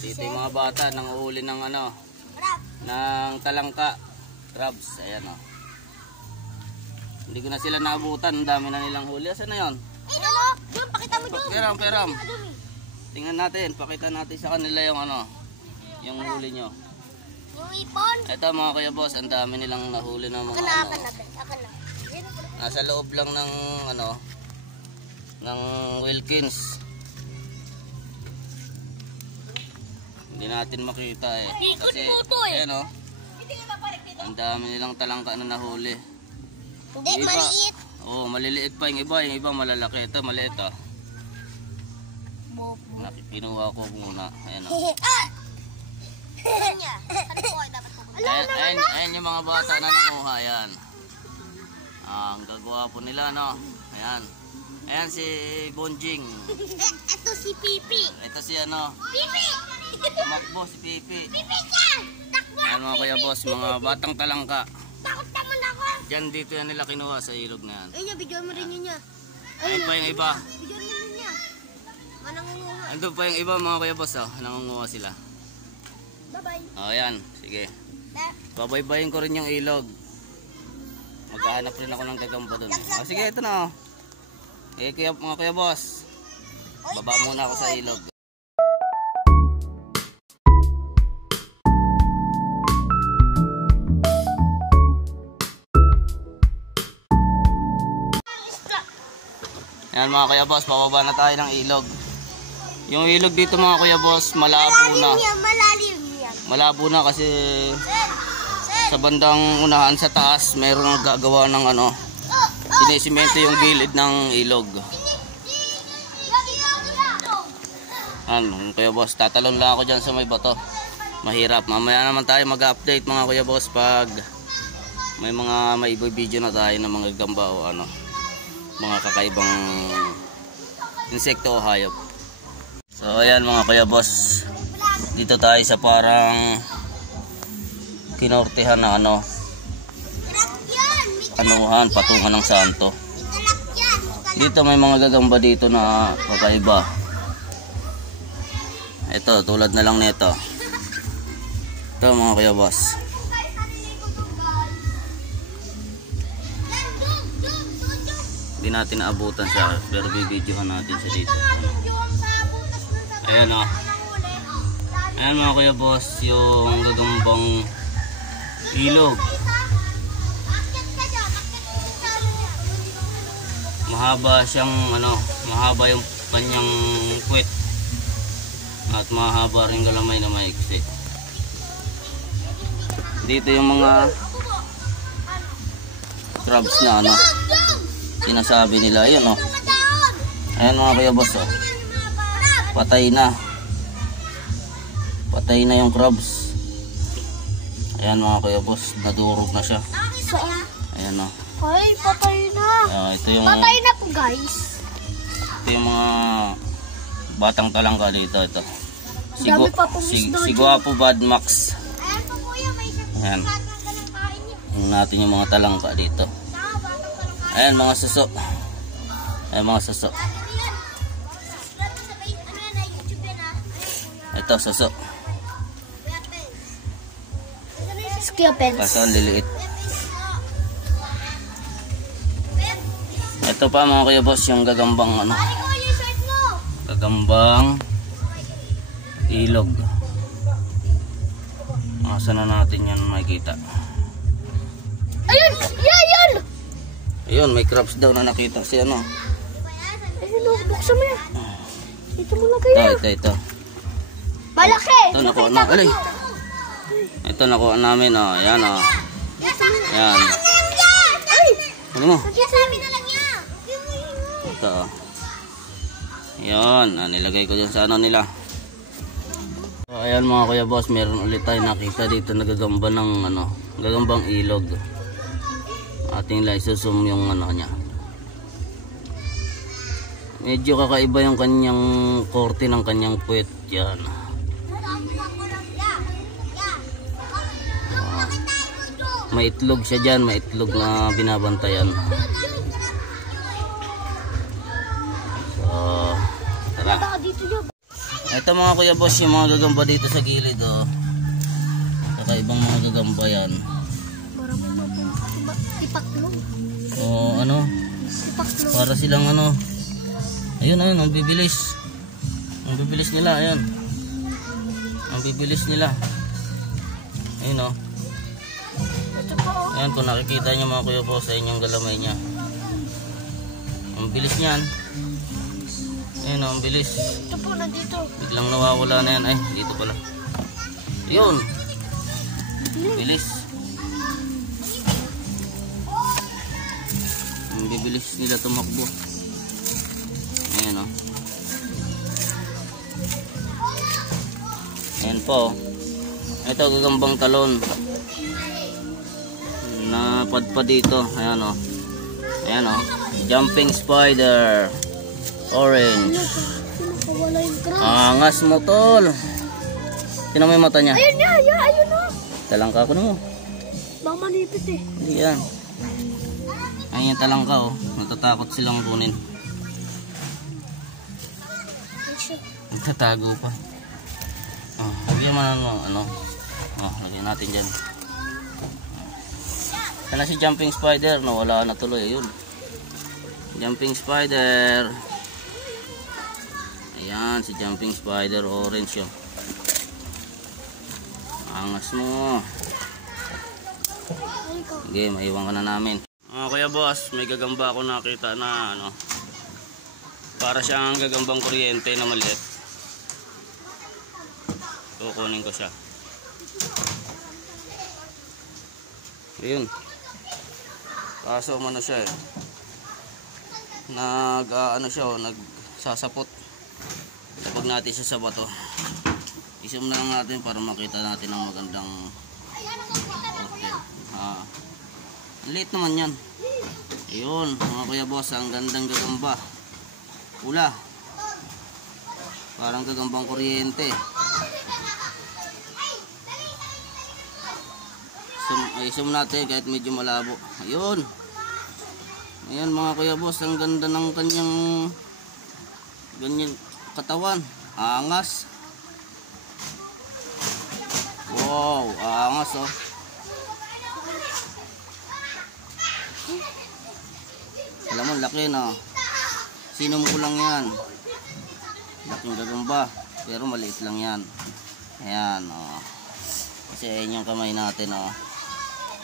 Dito yung mga bata nanguhuli ng ano, ng talangka, crabs. Ayan o. Hindi ko na sila naabutan, ang dami na nilang huli. Asan na yun? Doon, pakita mo doon. Peram. Tingnan natin, pakita natin sa kanila yung ano, yung huli nyo. Yung ipon. Ito mga kuya boss, ang dami nilang nahuli ng mga ano. Nasa loob lang ng ano, ng Wilkins. Hindi natin makita eh. Kasi ayan o, ang dami nilang talangka na nahuli. Hindi, maliit. Oo, maliliit pa yung iba malalaki. Ito maliit o. Kinuha ko muna. Ayan o. Ayan yung mga bata na nanguha. Ayan. Ang gagawa po nila no. Ayan. Ayan si Bonjing. Ito si Pipi. Ito si ano. Pipi! Tumakbo si Pipi. Pipi dyan! Takbo! Ayan mga kuya boss, mga batang talangka. Takot naman ako! Diyan dito yan nila kinuha sa ilog na yan. Ayun, bigyan mo rin yun niya. Ayun pa yung iba. Bigyan mo rin niya. Manangunguha. Andun pa yung iba mga kuya boss oh. Nangunguha sila. Bye-bye. O yan, sige. Babaybayin ko rin yung ilog. Maghahanap rin ako ng gagamba dun. O sige, ito na oh. Mga kuya boss, baba muna ako sa ilog. Yan mga kuya boss, pababa na tayo ng ilog. Yung ilog dito mga kuya boss, malabo na. Malabo na kasi sa bandang unahan sa taas, meron ang gagawa ng ano, sinisimento yung gilid ng ilog. Ano, kuya boss, tatalon lang ako dyan sa may bato. Mahirap. Mamaya naman tayo mag-update mga kuya boss pag may mga maibibideo na tayo ng mga gamba o ano, mga kakaibang insekto o hayop. So ayan mga kuya boss, dito tayo sa parang kinortehan na ano, anuhan, patungan ng santo. Dito may mga gagamba dito na kakaiba. Ito tulad na lang nito. Ito mga kuya boss. Hindi natin naabutan siya pero bibidyohan natin siya dito. Ayan o. Ayan mga kuya boss, yung gagambang ilog. Mahaba siyang ano, mahaba yung kanyang puwet. At mahaba rin galamay na maiksi. Dito yung mga crabs na ano, sinasabi nila. Ayan o. Ayan mga kuya boss o. Patay na. Patay na yung crabs. Ayan mga kuya boss, nadurog na siya. Ayan o. Ay, patay na. Ito yung, patay na po guys. ito yung mga batang talangka dito. Ito si Guapo Bad Max. Ayan po kuya, may ayan. Tingnan natin yung mga talangka dito. Ayan mga suso. Ayan mga suso. Ito suso. Kaso ang liliit. Ito pa mga kuya boss, yung gagambang ano, gagambang ilog. Asa na natin yan makikita. Ayun! Yan! Ayun, may crabs daw na nakita si ano. Ayun, buksan mo yan. Ito mo lang kaya. Ito. Malaki! Ito nakuha na. Alay. Ito nakuha namin oh. Ayan oh. Ayan. Ano mo? Ito oh. Ayan, nilagay ko dyan sa ano nila. So, ayan mga kuya boss, meron ulit tayo nakita dito na gagamba ng ano, gagambang ilog. Ating lang isusum yung ano niya. Medyo kakaiba yung kanyang korte ng kanyang puwet. Yan. May itlog siya dyan, may itlog na binabantayan. So, tara. Ito mga kuya boss, yung mga gagamba dito sa gilid oh. Kakaibang mga gagamba yan. Marami mo po tipaklong. O ano, Tipaklong. para silang ano. Ayun, ayun, ang bibilis. Ang bibilis nila, ayun. Ang bibilis nila. Ayun oh. Ito po. Ayan, kung nakikita nyo mga kuya boss sa inyong galamay niya. Ang bilis niyan. Ayun oh, ang bilis. Ito po, nandito. Biglang nawawala na yan. Ay, dito pala. Ayun. Bilis. Ang bibilis nila tumakbo. Ayan o. Ayan po. Ito gagambang talon. Napadpa dito. Ayan o. Ayan o. Jumping spider. Orange. Nakawala yung crown. Angas mo tol. Tingnan mo yung mata niya. Ayun niya, ayun o. Talangka ko na mo. Baka manipit eh. Hindi yan. Ayun yung talangka oh. Natatakot silang kunin. Nagtatago pa. Oh, lagyan mo ano. Oh, lagyan natin dyan. Sana si jumping spider. Nawala na tuloy. Ayun. Jumping spider. Ayan, si jumping spider orange yun. Angas mo. Okay, maiwan ka na namin. Kuya boss, may gagamba ako nakita na ano. Para siyang gagambang kuryente na maliit. Kukunin ko siya. Ayun. Kaso ano siya eh. Ano siya, nagsasapot. Tapag natin siya sa bato. Isum na lang natin para makita natin ang magandang liit naman yan. Ayun mga kuya boss, ang gandang gagamba. Pula. Parang gagambang kuryente. Isum natin kahit medyo malabo. Ayun. Ayan mga kuya boss, ang ganda ng kanyang ganyan katawan. Angas. Wow, angas oh. Alam mo, laki na. Sinom ko lang yan. Laking gagamba. Pero maliit lang yan. Ayan oh. Kasi ayan yung kamay natin oh.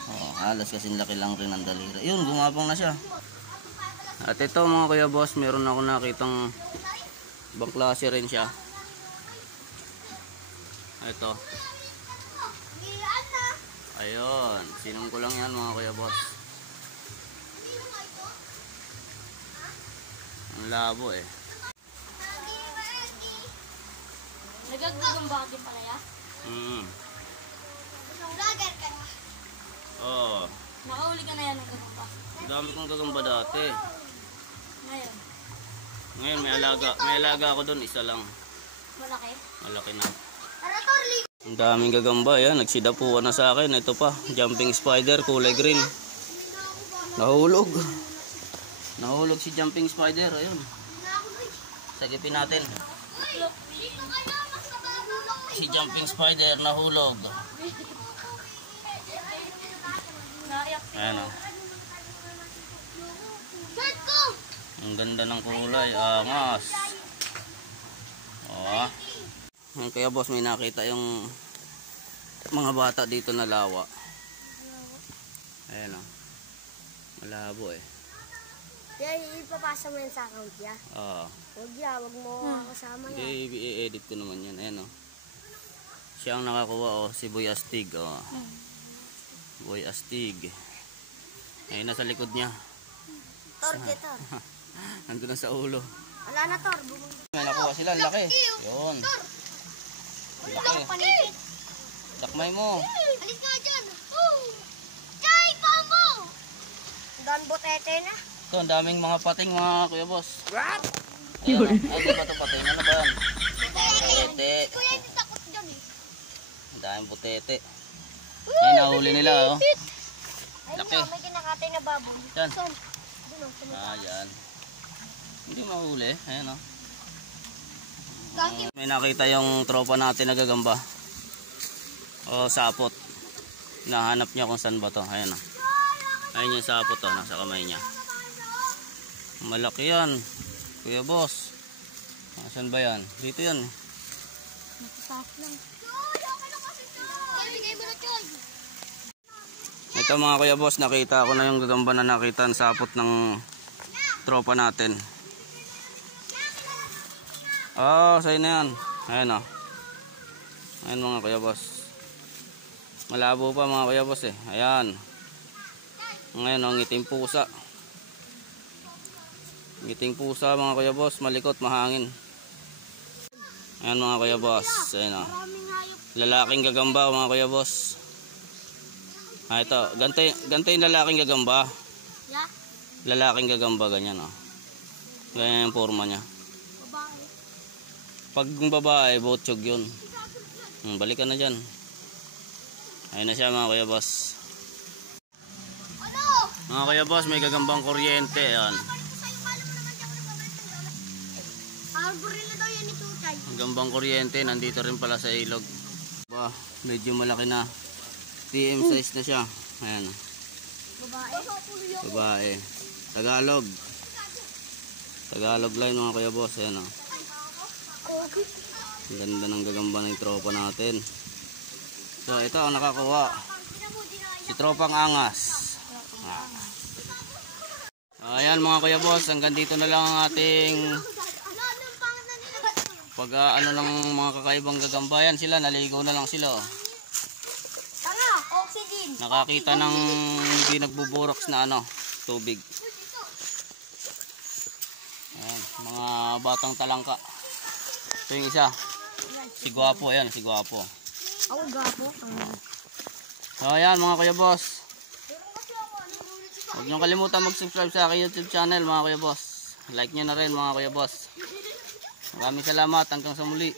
Oh, halos kasing laki lang rin ang daliri. Yun, gumapang na siya. At ito mga kuya boss, meron ako nakitang ibang klase rin siya. Ito. Ayun, sinom ko lang yan mga kuya boss. Ang labo eh. Nagagagamba din pala ya? Vlogger ka na? Oo. Nakauli ka na yan ng gagamba? Ang dami kong gagamba dati. Ngayon? Ngayon may alaga ako doon, isa lang. Malaki? Malaki na. Ang daming gagamba yan, nagsidapuan na sa akin. Ito pa, jumping spider, kulay green. Nahulog. Nahulog si jumping spider, ayun. Sagipin natin. Si jumping spider nahulog. Ayan o. Ang ganda ng kulay, angas. Oh. Kaya boss, may nakita yung mga bata dito na lawa. Ayan o. Malabo eh. Kaya ipapasa mo yan sa account ya? Oo. Huwag ya, huwag mo kasama yan. Hindi, i-edit ko naman yan. Ayan o. Siya ang nakakuha o, si Boy Astig o. Boy Astig. Ayun na sa likod niya. Tor, Tor. Nandun na sa ulo. Wala na, Tor. May nakuha sila, laki. Yun. Laki. Dakmay mo. Alis nga dyan. Chay, pa mo! Don botete na. Ito, ang daming mga pating mga kuya boss. What? Ayun, ay, di ba ito pating? Ano ba yan? Butete. Kuya, hindi takot dyan eh. Ang daming butete. Ay, nahuli nila oh. Ayun Laki. na, may kinakatay na baboy. Yan. Doon o, Yan. Hindi mahuli. Ayan oh. May nakita yung tropa natin na gagamba. O sapot. Nahanap niya kung saan ba to. Ayan o. Ayun yung sapot o. Nasa kamay niya. Malaki yan. Kuya boss. Saan ba yan? Dito yan. Ito mga kuya boss. Nakita ko na yung gagamba na nakita ang sapot ng tropa natin. Oh, sa'yo na yan. Ayan o. Ayan mga kuya boss. Malabo pa mga kuya boss eh. Ayan. Ngayon ang ngiting pusa. Ngiting pusa mga kuya boss. Malikot, mahangin. Ayan mga kuya boss. Ayan o. Lalaking gagamba mga kuya boss. Ah, ito. Ganito yung lalaking gagamba. Lalaking gagamba. Ganyan o. Ganyan yung forma niya. Pag babae, botsyog yun. Balik ka na dyan. Ayun na siya mga kuya boss. Mga kuya boss, may gagambang kuryente. Ayan. Gagambang kuryente, nandito rin pala sa ilog. Medyo malaki na. TM size na siya. Ayan. Babae. Tagalog. Tagalog line mga kuya boss. Ayan o. Ang ganda ng gagamba ng tropa natin. So ito ang nakakuha. Si tropang angas. Ayan mga kuya boss. Hanggang dito na lang ang ating pag ano ng mga kakaibang gagamba. Yan sila. Naligaw na lang sila. Nakakita ng hindi nagbuburoks na ano, tubig. Ayan, mga batang talangka. Ito yung isa. Si Guapo, ayan, si Guapo. Ako gapo. So ayan mga kuya boss. Huwag nyo kalimutan mag-subscribe sa aking YouTube channel mga kuya boss. Like nyo na rin mga kuya boss. Maraming salamat, hanggang sa muli.